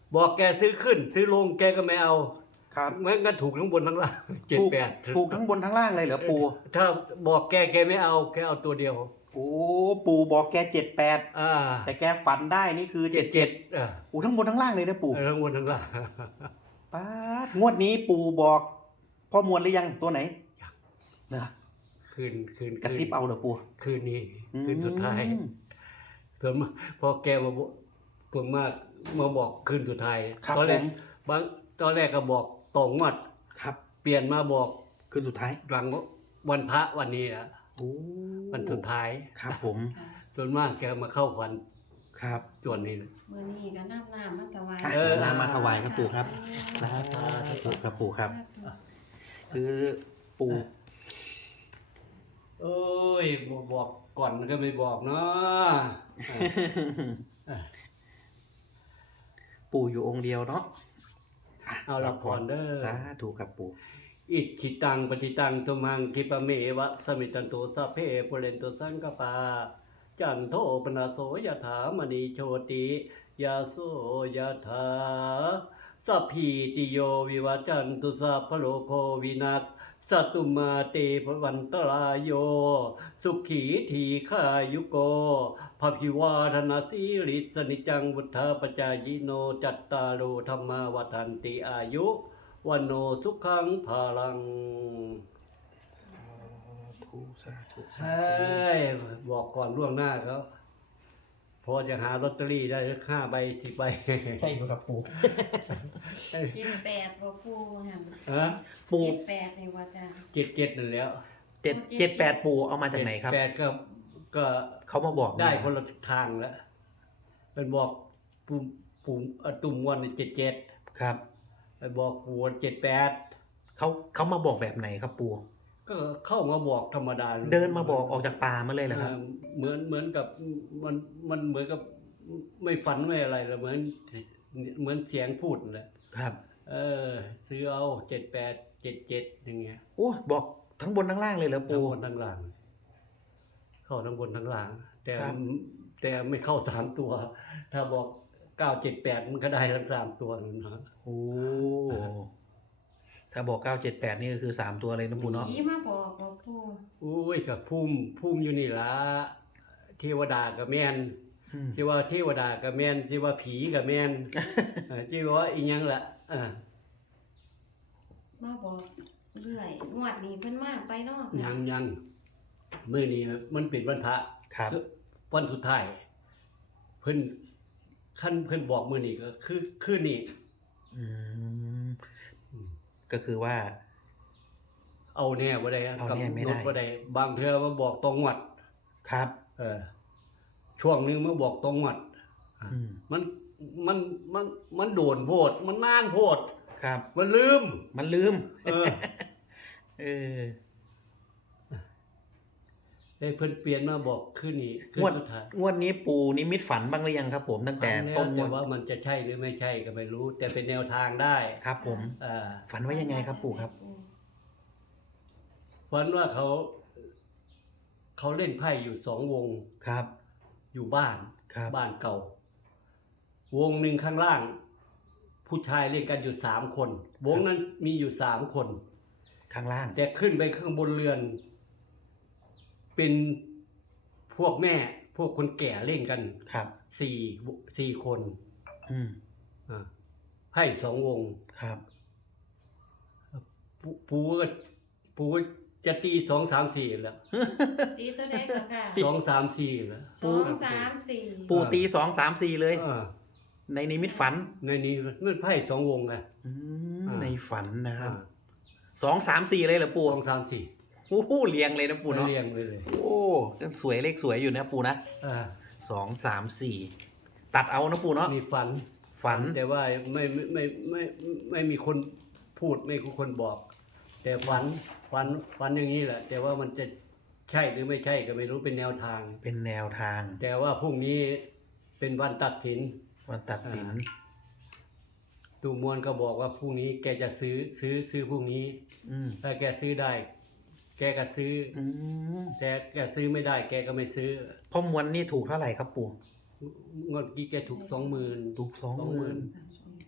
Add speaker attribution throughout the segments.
Speaker 1: บอกแกซื้อขึ้น ซื้อลงแกก็ไม่เอา
Speaker 2: ครับ
Speaker 1: แม้งั้นถูกทั้งบนทั้งล่างเจ็ด
Speaker 2: ถูก
Speaker 1: แปด
Speaker 2: ถูกทั้งบนทั้งล่างเลยเหรอปู่
Speaker 1: ถ้าบอกแกไม่เอาแกเอาตัวเดียว
Speaker 2: โอ้ปู่บอกแก78
Speaker 1: อ่า
Speaker 2: แต่แกฝันได้นี่คือ77
Speaker 1: อ่า
Speaker 2: โอ้ทั้งบนทั้งล่างเลยนะปู่
Speaker 1: ทั้งบนทั้งล่าง
Speaker 2: ป๊าดงวดนี้ปู่บอกพ่อมวลหรือยังตัวไหนนะ
Speaker 1: คืน
Speaker 2: กระซิบเอาเหรอปู่
Speaker 1: คืนนี้คืนสุดท้ายส่วนมากพอแกมาบอกส่วนมากมาบอกคืนสุดท้าย
Speaker 2: ครับ
Speaker 1: ตอนแร
Speaker 2: ผ
Speaker 1: ก
Speaker 2: ม
Speaker 1: ตอนแรกก็บอกตรงวัด
Speaker 2: ครับ
Speaker 1: เปลี่ยนมาบอก
Speaker 2: คืนสุดท้าย
Speaker 1: หลังวันพระวันนี้อะ
Speaker 2: โอ้
Speaker 1: วันสุดท้าย
Speaker 2: ครับผม
Speaker 3: ค่ะ
Speaker 1: ส่วนมากแกมาเข้าฝัน
Speaker 2: ครับ
Speaker 1: ส่วนนี้นะ
Speaker 3: มื้อนี้ก็น้ำมาถวาย
Speaker 2: อ่ะ
Speaker 1: เออ
Speaker 2: น้ำมาถวายครับปู่ครับสาธุครับปู่ครับ คือปู่
Speaker 1: เอ้ยบอกก่อนก็ไม่บอกเนาะ
Speaker 2: ปู่อยู่องค์เดียวเนาะ
Speaker 1: เอาละพรเด้อ
Speaker 2: สาธุครับปู่
Speaker 1: อิทธิตังปฏิตังตุมังคิปะเมวะสมิตันโตสัพเพปุเรนโตสังกปาจันโทปนาโสยถามณีโชติยาโสยถาสัพพีติโยวิวัจจันตุสัพพะโลโควินัสสัตตุมาเตภวันตรายโยสุขีทีขายุโกภพิวาทนาสีริสนิจังวุฒาปจายโนจัตตาโรธรรมาวัฏันติอายุวันโนสุขังภาลัง
Speaker 2: สาธุ
Speaker 1: เฮ้ยบอกก่อนล่วงหน้าเขาพอจะหาลอตเตอรี่ได้5 ใบ 10 ใบ
Speaker 2: ใช่ครับปู่
Speaker 3: 78บ่ปูหั่น
Speaker 1: ฮะ
Speaker 2: ปู่
Speaker 3: 78นี่ว่าจ้ะ
Speaker 1: 7นั่นแล้ว
Speaker 2: 78ปู่เอามาจากไหนครับ
Speaker 1: 8ก็
Speaker 2: เขามาบอก
Speaker 1: ได้คนละทางแล้วเป็นบอกปุ่มตุ่มวัน77
Speaker 2: ครับ
Speaker 1: ไปบอกปู่78
Speaker 2: เขามาบอกแบบไหนครับปู่
Speaker 1: ก็เข้ามาบอกธรรมดา
Speaker 2: เดินมาบอกออกจากป่ามาเลยเหรอครับ
Speaker 1: เหมือนกับมันเหมือนกับไม่ฝันไม่อะไรเลยเหมือนเสียงพูดเลย
Speaker 2: ครับ
Speaker 1: ซื้อเอา7877อย่างเงี้ย
Speaker 2: โอ้บอกทั้งบนทั้งล่างเลยเหรอ
Speaker 1: ทั้ง
Speaker 2: ปู่
Speaker 1: บนทั้งล่าง เข้าทั้งบนทั้งล่าง
Speaker 2: ครับ
Speaker 1: แต่ไม่เข้า3 ตัว ถ้าบอก978มันก็ได้ทั้ง3 ตัวนะ
Speaker 2: โอ้ถ้าบอก978นี่ก็คือ3ตัวเลยนะปู่เนาะ
Speaker 3: ผีมาบอกบ่ปู
Speaker 1: อุ้ยกับภูมิอยู่นี่ละเทวดากับแม่น
Speaker 2: อืม
Speaker 1: ที่ว่าเทวดากับแม่นที่ว่าผีกับแม่น ที่ว่าอีหยังล่ะ
Speaker 3: มาบอกเรื่อยงวดนี้เพิ่นมาไปเนาะ
Speaker 1: ยังมื้อนี้มันเป็นวันพระ
Speaker 2: ครับ
Speaker 1: วันสุดท้ายเพิ่นเพิ่นบอกมื้อนี้ก็คือนี่
Speaker 2: อืมก็คือว่า
Speaker 1: เอาแน่บ่ได้
Speaker 2: เอาแน่ไม่ได้
Speaker 1: กำหนดบ่ได้บางเทื่อมาบอกตรงวัด
Speaker 2: ครับ
Speaker 1: ช่วงนึงมาบอกตรงวัด
Speaker 2: อืม
Speaker 1: มันโดนโพดมันนานโพด
Speaker 2: ครับ
Speaker 1: มันลืม
Speaker 2: มันลืม
Speaker 1: เออ
Speaker 2: เออ
Speaker 1: ได้เพิ่นเปลี่ยนมาบอกคืนนี้คืน
Speaker 2: งวด
Speaker 1: สุดท้าย
Speaker 2: งวดนี้ปู่นิมิตฝันบ้างหรือยังครับ ผมตั้งแต่
Speaker 1: ฟังแล้ว
Speaker 2: ต้นง
Speaker 1: แต่
Speaker 2: วด
Speaker 1: ว่ามันจะใช่หรือไม่ใช่ก็ไม่รู้ แต่เป็นแนวทางได้
Speaker 2: ครับผม ฝันว่ายังไงครับปู่ครับ
Speaker 1: ฝันว่าเขาเล่นไพ่อยู่2 วง
Speaker 2: ครับ
Speaker 1: อยู่บ้าน
Speaker 2: ครับ
Speaker 1: บ้านเก่า วงหนึ่งข้างล่าง ผู้ชายเล่นกันอยู่3 คน วงนั้นมีอยู่3 คน
Speaker 2: ข้างล่าง
Speaker 1: แต่ขึ้นไปข้างบนเรือน เป็นพวกแม่ พวกคนแก่เล่นกัน
Speaker 2: ครับ
Speaker 1: สี่คน
Speaker 2: อืม
Speaker 1: ไพ่2 วง
Speaker 2: ครับ
Speaker 1: ปูก็จะตี2 3 4แล้ว
Speaker 3: ตีตัวใดก็ค่ะ
Speaker 1: 2 3 4แล้ว
Speaker 3: 2 3 4
Speaker 2: ปู่ตี2 3 4เลย ในนิมิตฝัน
Speaker 1: ในนี้มันไพ่2 วงไง
Speaker 2: อืม
Speaker 1: อ่า
Speaker 2: ในฝันนะครับ2 3 4เลยเหรอปู่
Speaker 1: 2 3 4
Speaker 2: โอ้โหเรียงเลยนะปู่เนาะ
Speaker 1: เรียงไปเลย
Speaker 2: โอ้สวยเลขสวยอยู่นะปู่นะ 2 3 4 ตัดเอานะปู่เนาะ
Speaker 1: มีฝัน
Speaker 2: ฝัน
Speaker 1: แต่ว่าไม่มีคนพูดไม่มีคนบอก แต่ฝันอย่างนี้แหละ แต่ว่ามันจะใช่หรือไม่ใช่ก็ไม่รู้เป็นแนวทาง
Speaker 2: เป็นแนวทาง
Speaker 1: แต่ว่าพรุ่งนี้เป็นวันตัดสิน
Speaker 2: วันตัดสิน
Speaker 1: ตูมวลก็บอกว่าพรุ่งนี้แกจะซื้อพรุ่งนี้
Speaker 2: อืม
Speaker 1: ถ้าแกซื้อได้ แกก็ซื้อ
Speaker 2: อืม
Speaker 1: แต่แกซื้อไม่ได้ แกก็ไม่ซื้อ
Speaker 2: พ่อมวลนี่ถูกเท่าไหร่ครับปู่
Speaker 1: งวดกี้แกถูก 20,000
Speaker 2: ถูก20,000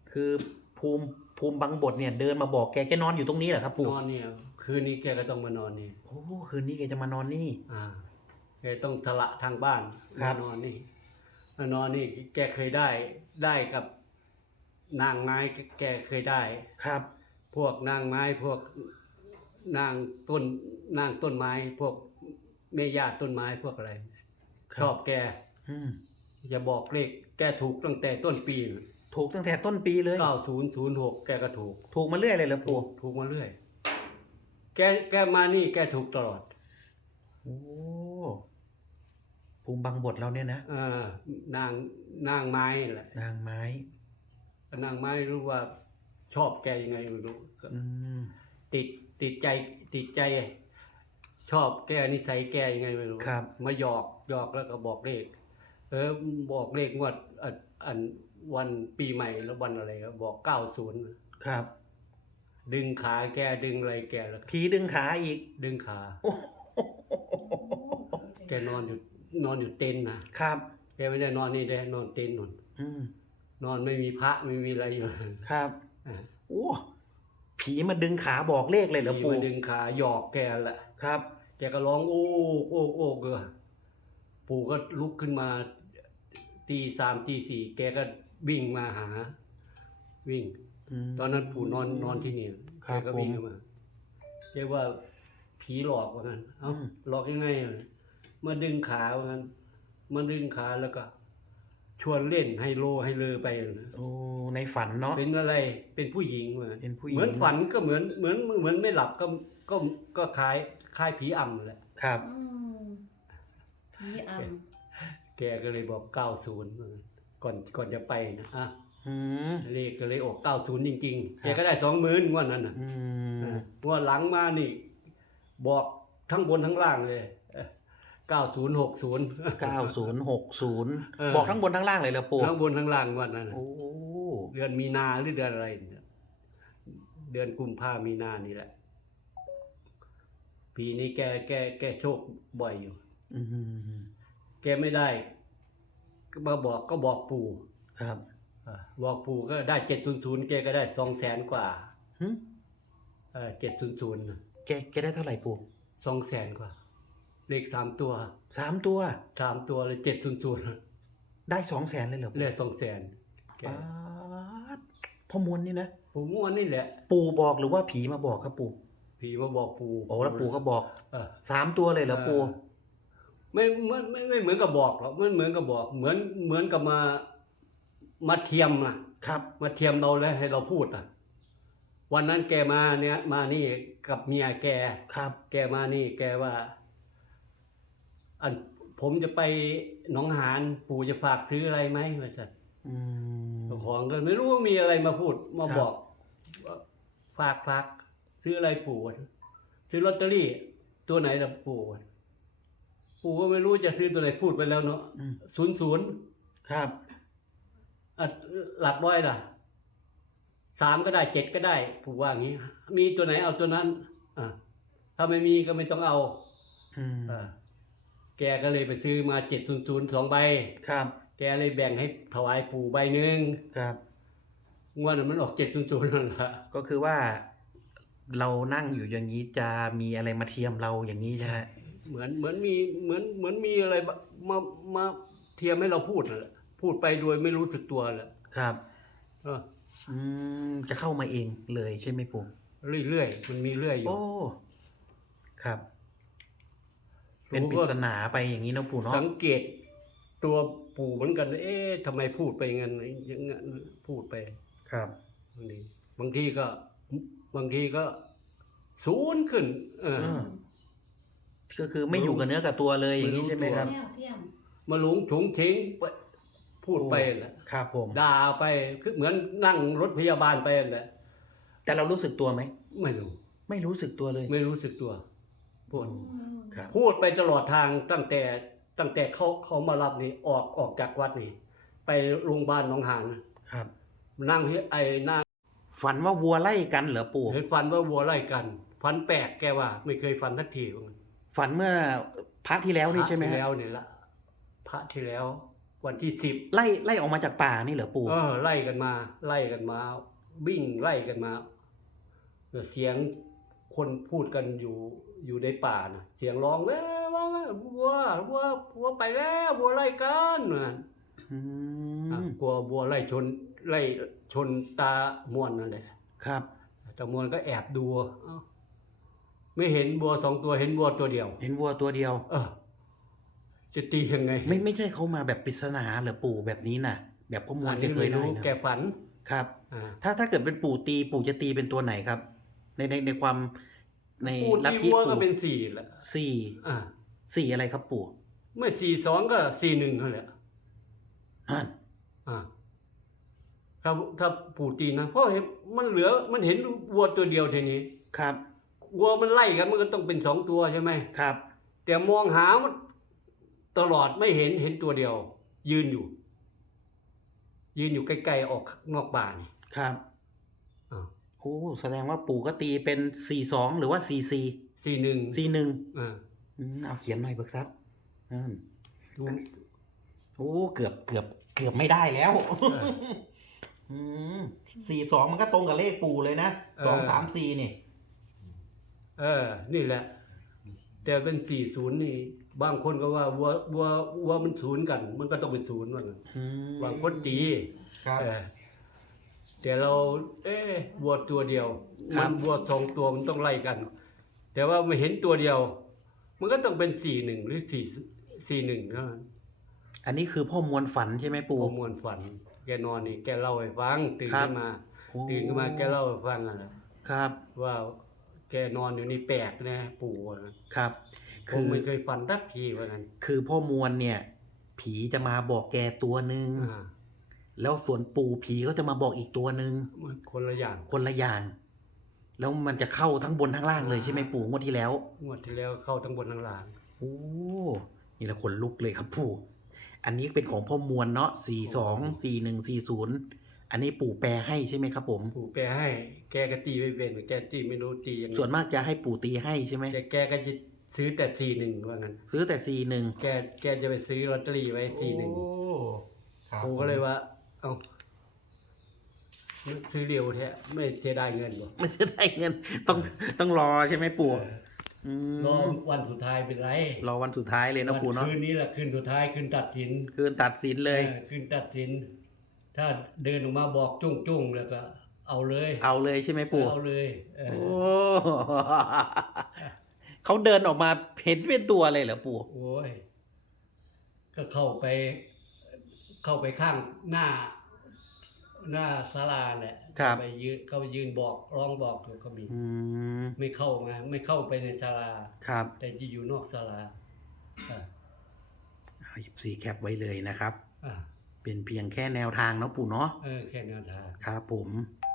Speaker 2: คือภูมิบังบดเนี่ยเดินมาบอกแกนอนอยู่ตรงนี้เหรอครับปู่
Speaker 1: นอนเนี่ยคืนนี้แกก็ต้องมานอนนี่
Speaker 2: โอ้คืนนี้แกจะมานอนนี่
Speaker 1: แกต้องทละทางบ้าน
Speaker 2: ครั
Speaker 1: มา
Speaker 2: บ
Speaker 1: นอนนี่แกเคยได้กับนางไม้แกเคยได้
Speaker 2: ครับ
Speaker 1: พวกนางไม้พวกนางต้นไม้ พวกเมญาติต้นไม้พวกอะไร
Speaker 2: ครับ
Speaker 1: ชอบแก
Speaker 2: อืม
Speaker 1: อย่าบอกเลขแกถูกตั้งแต่ต้นปี
Speaker 2: ถูกตั้งแต่ต้นปีเลย
Speaker 1: 9006แกก็ถูก
Speaker 2: ถูกมาเรื่อยเลยเหรอปู่
Speaker 1: ถูกมาเรื่อยแกมานี่แกถูกตลอด
Speaker 2: โอ้ภูมิบังบดเราเนี่ยนะ
Speaker 1: นางไม้แหละ
Speaker 2: นางไม้
Speaker 1: นางไม้รู้ว่าชอบแกยังไงไม่รู้ก็
Speaker 2: อืม
Speaker 1: ติดใจ ชอบแกนิสัยแกยังไงไม่รู้
Speaker 2: ครับ
Speaker 1: มาหยอกแล้วก็บอกเลขบอกเลขงวดอันวันปีใหม่แล้ววันอะไรครับบอก90
Speaker 2: ครับ
Speaker 1: ดึงขาแกดึงอะไรแกแล้วก็
Speaker 2: ผีดึงขาอีก
Speaker 1: ดึงขา
Speaker 2: โอ้
Speaker 1: แกนอนอยู่เต็นท์นะครับ แกไม่ได้นอนนี่ได้นอนเต็นท์นอน
Speaker 2: อืม
Speaker 1: นอนไม่มีพระไม่มีอะไรอยู่
Speaker 2: ครับ
Speaker 1: อ่า
Speaker 2: โอ้ผีมาดึงขาบอกเลขเลยเหรอ
Speaker 1: มี
Speaker 2: ปู่
Speaker 1: มาดึงขาหยอกแกแหละ
Speaker 2: ครับ
Speaker 1: แกก็ร้องโอ้เกอปู่ก็ลุกขึ้นมาตี 3ตี 4แกก็วิ่งมาหา วิ่ง
Speaker 2: ม
Speaker 1: ตอนนั้นปู่นอนที่นี่
Speaker 2: ครั
Speaker 1: แก
Speaker 2: บ
Speaker 1: ก็วิ่งเข้ามาเรียกว่าผีหลอกว่างั้นเอ้า
Speaker 2: อืม
Speaker 1: หลอกยังไงอะมาดึงขาว่างั้นมาดึงขาแล้วก็ ชวนเล่นไฮโลไฮเลอไปนะ
Speaker 2: โอ้ในฝันเนาะ
Speaker 1: เป็นอะไรเป็นผู้หญิงว่า
Speaker 2: เป็นผู้หญิง
Speaker 1: เหมือนฝันก็เหมือนไม่หลับก็คล้ายผีอำแหละ
Speaker 2: ครับ
Speaker 3: อืมผีอำ
Speaker 1: แกก็เลยบอก90ก่อนจะไปนะ
Speaker 2: อืม
Speaker 1: เลขก็เลยออก90จริงๆแกก็ได้ 20,000งวดนั้นน่ะ
Speaker 2: อืม
Speaker 1: งวดหลังมานี่ บอกทั้งบนทั้งล่างเลย9060
Speaker 2: 9060
Speaker 1: เออ
Speaker 2: บอกทั้งบนทั้งล่างเลยเหรอปู่
Speaker 1: ทั้งบนทั้งล่างงวดนั้นน่ะ
Speaker 2: โอ้
Speaker 1: เดือนมีนาหรือเดือนอะไรเนี่ยเดือนกุมภามีนานี่แหละ ปีนี้แกโชคบ่อยอยู่
Speaker 2: อืม
Speaker 1: แกไม่ได้ก็มาบอกปู่
Speaker 2: ครับ
Speaker 1: บอกปู่ก็ได้700แกก็ได้200,000 กว่า
Speaker 2: หึ
Speaker 1: 700
Speaker 2: แกได้เท่าไหร่ปู่
Speaker 1: 200,000 กว่า เลข3 ตัว
Speaker 2: 3 ตัว
Speaker 1: 3 ตัวเลย700
Speaker 2: ได้200,000เลยเหรอ
Speaker 1: เลข200,000แก
Speaker 2: ป๊าดพ่อมวลนี่นะ
Speaker 1: ปู่ม่วนนี่แหละ
Speaker 2: ปู่บอกหรือว่าผีมาบอกครับปู่
Speaker 1: ผีมาบอกปู่
Speaker 2: โอ้แล้วปู่ก็บอก
Speaker 1: เออ
Speaker 2: 3 ตัวเลยเหรอปู่
Speaker 1: ไม่เหมือนกับบอกหรอกมันเหมือนกับบอกเหมือนกับมาเทียมนะครับ มาเทียมเราแล้วให้เราพูดวันนั้นแกมานี่กับเมียแก
Speaker 2: ครับ
Speaker 1: แกมานี่แกว่า ผมจะไปหนองหานปู่จะฝากซื้ออะไรไหมว่าจัด
Speaker 2: อืม
Speaker 1: เจ้าของก็ไม่รู้ว่ามีอะไรมาพูดมา
Speaker 2: ครับ
Speaker 1: บอกว่าฝากซื้ออะไรปู่ซื้อลอตเตอรี่ตัวไหนล่ะปู่ปู่ก็ไม่รู้จะซื้อตัวไหนพูดไปแล้วเนาะ
Speaker 2: อืม
Speaker 1: 00
Speaker 2: ครับ
Speaker 1: หลักร้อยล่ะ3ก็ได้7ก็ได้ปู่ว่าอย่างนี้ มีตัวไหนเอาตัวนั้นถ้าไม่มีก็ไม่ต้องเอา
Speaker 2: อืม
Speaker 1: แกก็เลยไปซื้อมา700 2 ใบ
Speaker 2: ครับ
Speaker 1: แกเลยแบ่งให้ถวายปู่ใบหนึ่ง
Speaker 2: ครับ
Speaker 1: งวดนั้นมันออก700นั่นแหละ
Speaker 2: ก็คือว่า เรานั่งอยู่อย่างนี้จะมีอะไรมาเทียมเราอย่างนี้ใช่ไหม
Speaker 1: เหมือนมีอะไรมาเทียมให้เราพูดนั่นแหละพูดไปโดยไม่รู้สึกตัวแหละ
Speaker 2: ครับ
Speaker 1: เออ
Speaker 2: จะเข้ามาเองเลยใช่ไหมปู่
Speaker 1: เรื่อยๆมันมีเรื่อยอยู่
Speaker 2: โอ้ ครับ เป็นปริศนาไปอย่างนี้เนาะปู่เนาะ
Speaker 1: สังเกตตัวปู่เหมือนกันเอ๊ะทำไมพูดไปอย่างนั้นอย่างนั้นพูดไป
Speaker 2: ครับ
Speaker 1: บางทีก็ศูนย์ขึ้น
Speaker 2: ก็คือไม่อยู่กับเนื้อกับตัวเลยอย่างนี้ใช่ไหมครับ
Speaker 3: แนวเทียม
Speaker 1: มาหลงฉงเฉงไปพูดไปแหละ
Speaker 2: ครับผม
Speaker 1: ด่าไปคือเหมือนนั่งรถพยาบาลไปแหละ
Speaker 2: แต่เรารู้สึกตัวไหม
Speaker 1: ไม่รู้
Speaker 2: ไม่รู้สึกตัวเลย
Speaker 1: ไม่รู้สึกตัวพูด
Speaker 2: ครับ
Speaker 1: พูดไปตลอดทางตั้งแต่เขามารับนี่ออกจากวัดนี่ ไปโรงพยาบาลหนองหาน
Speaker 2: ครับ
Speaker 1: นั่งที่นั่ง
Speaker 2: ฝันว่าวัวไล่กันเหรอปู่
Speaker 1: เห็นฟันว่าวัวไล่กัน ฟันแปลกแกว่า ไม่เคยฟันสักที
Speaker 2: ฝันเมื่อพระที่แล้วนี่ใช่ไหม
Speaker 1: พระ
Speaker 2: ฮะ
Speaker 1: ที่แล้วนี่ละพระที่แล้ววันที่สิบ
Speaker 2: ไล่ออกมาจากป่านี่เหรอปู่
Speaker 1: ไล่กันมาวิ่งไล่กันมาเสียงคนพูดกันอยู่ในป่านะเสียงร้องว่าวัวไปแล้ววัวไล่กันน่ะ
Speaker 2: อืม
Speaker 1: กลัววัวไล่ชนตามวนนั่นแหละ
Speaker 2: ครับ
Speaker 1: ตามวนก็แอบดูเอ้าไม่เห็นวัว2 ตัวเห็นวัวตัวเดียว
Speaker 2: เห็นวัวตัวเดียว
Speaker 1: จะตียังไง
Speaker 2: ไม่ใช่เขามาแบบปริศนาเหรอปู่แบบนี้น่ะ แบบพ่อมวลจะเคยได้
Speaker 1: รู้
Speaker 2: นะ
Speaker 1: แกฝัน
Speaker 2: ครับ
Speaker 1: อ่า
Speaker 2: ถ้าเกิดเป็นปู่จะตีเป็นตัวไหนครับ ในความใน
Speaker 1: ปู
Speaker 2: ลัท
Speaker 1: ตี
Speaker 2: ธิ
Speaker 1: วัวก็
Speaker 2: ปู่
Speaker 1: เป็น4แหละ
Speaker 2: สี่
Speaker 1: อ่า
Speaker 2: สี่อะไรครับปู่
Speaker 1: ไม่42ก็41นั่นแหละ
Speaker 2: นั่น
Speaker 1: อ่าถ้าปู่ตีนะเพราะเห็นมันเห็นวัวตัวเดียวทีนี้
Speaker 2: ครับ
Speaker 1: วัวมันไล่กันมันก็ต้องเป็น2 ตัวใช่ไหม
Speaker 2: ครับ
Speaker 1: แต่มองหามันตลอดไม่เห็นตัวเดียว ยืนอยู่ไกลๆออกนอกบ้านนี่
Speaker 2: ครับ
Speaker 1: อ่า
Speaker 2: โอ้แสดงว่าปู่ก็ตีเป็น42หรือว่า
Speaker 1: 41
Speaker 2: 41
Speaker 1: อ่า
Speaker 2: เอาเขียนหน่อยเบิกทรัพย์นั่น
Speaker 1: ดู
Speaker 2: โอ้เกือบไม่ได้แล้ว 42มันก็ตรงกับเลขปู่เลยนะ234นี่
Speaker 1: นี่แหละ แต่เป็น40นี่ บางคนก็ว่าวัวมันศูนย์กัน มันก็ต้องเป็น0ว่างั้นบางคนตี
Speaker 2: ครับ
Speaker 1: แต่เราวัวตัวเดียว มันวัว2 ตัวมันต้องไล่กัน แต่ว่าไม่เห็นตัวเดียว มันก็ต้องเป็น41หรือ41เท่านั้น
Speaker 2: อันนี้คือพ่อมวลฝันใช่ไหมปู่
Speaker 1: โอมวนฝัน แกนอนนี่แกเล่าให้ฟังตื่น
Speaker 2: ครับ
Speaker 1: ขึ้นมา
Speaker 2: โอ้
Speaker 1: แกเล่าให้ฟังอะไร
Speaker 2: ครับ
Speaker 1: ว่าแกนอนอยู่นี่แปลกนะปู่ว่างั้น
Speaker 2: ครับ
Speaker 1: ผมไม่เคยฝันทักทีว่างั้น
Speaker 2: คือพ่อมวลเนี่ย ผีจะมาบอกแกตัวหนึ่ง
Speaker 1: อ่า
Speaker 2: แล้วส่วนปู่ผีก็จะมาบอกอีกตัวหนึ่ง
Speaker 1: มันคนละอย่าง
Speaker 2: คนละอย่าง แล้วมันจะเข้าทั้งบนทั้งล่างเลยใช่ไหมปู่งวดที่แล้ว
Speaker 1: งวดที่แล้วเข้าทั้งบนทั้งล่าง
Speaker 2: โอ้นี่ละขนลุกเลยครับปู่ อันนี้เป็นของพ่อมวลเนาะ424140อันนี้ปู่แปลให้ใช่ไหมครับผม
Speaker 1: ปู่แปลให้ แกก็ตีไม่เป็นแกตีไม่รู้ตียังไง
Speaker 2: ส่วนมากจะให้ปู่ตีให้ใช่ไหม
Speaker 1: แต่แกก็จะซื้อแต่41ว่างั้น
Speaker 2: ซื้อแต่41
Speaker 1: แกจะไปซื้อลอตเตอรี่ไว้41
Speaker 2: ครับ
Speaker 1: ปู่ก็เลยว่า เอาซื้อเร็วแท้ไม่เสียดายเงินบ่
Speaker 2: ไม่ใช่ได้เงิน ต้องรอใช่ไหมปู่ม
Speaker 1: รอวันสุดท้ายเป็นไร
Speaker 2: รอวันสุดท้ายเลยนะปู่เนาะ
Speaker 1: คืนนี้แหละคืนสุดท้ายคืนตัดสิน
Speaker 2: คืนตัดสินเลย
Speaker 1: คืนตัดสิน ถ้าเดินออกมาบอกจุ้งๆแล้วก็เอาเลย
Speaker 2: เอาเลยใช่ไหมปู่
Speaker 1: เอาเลย
Speaker 2: โอ้ เขาเดินออกมาเห็นเป็นตัวเลยเหรอปู่
Speaker 1: โอ้ยก็เข้าไปข้างหน้าศาลาแหละ
Speaker 2: ครับ
Speaker 1: เข้าไปยืนบอกร้องบอกอยู่ก็มี
Speaker 2: อืม
Speaker 1: ไม่เข้าไปในศาลา
Speaker 2: ครับ
Speaker 1: แต่จะอยู่นอกศาลาอ่า
Speaker 2: 14แคปไว้เลยนะครับ
Speaker 1: อ่า
Speaker 2: เป็นเพียงแค่แนวทางเนาะปู่เนาะ
Speaker 1: แค่แนวทาง
Speaker 2: ครับผม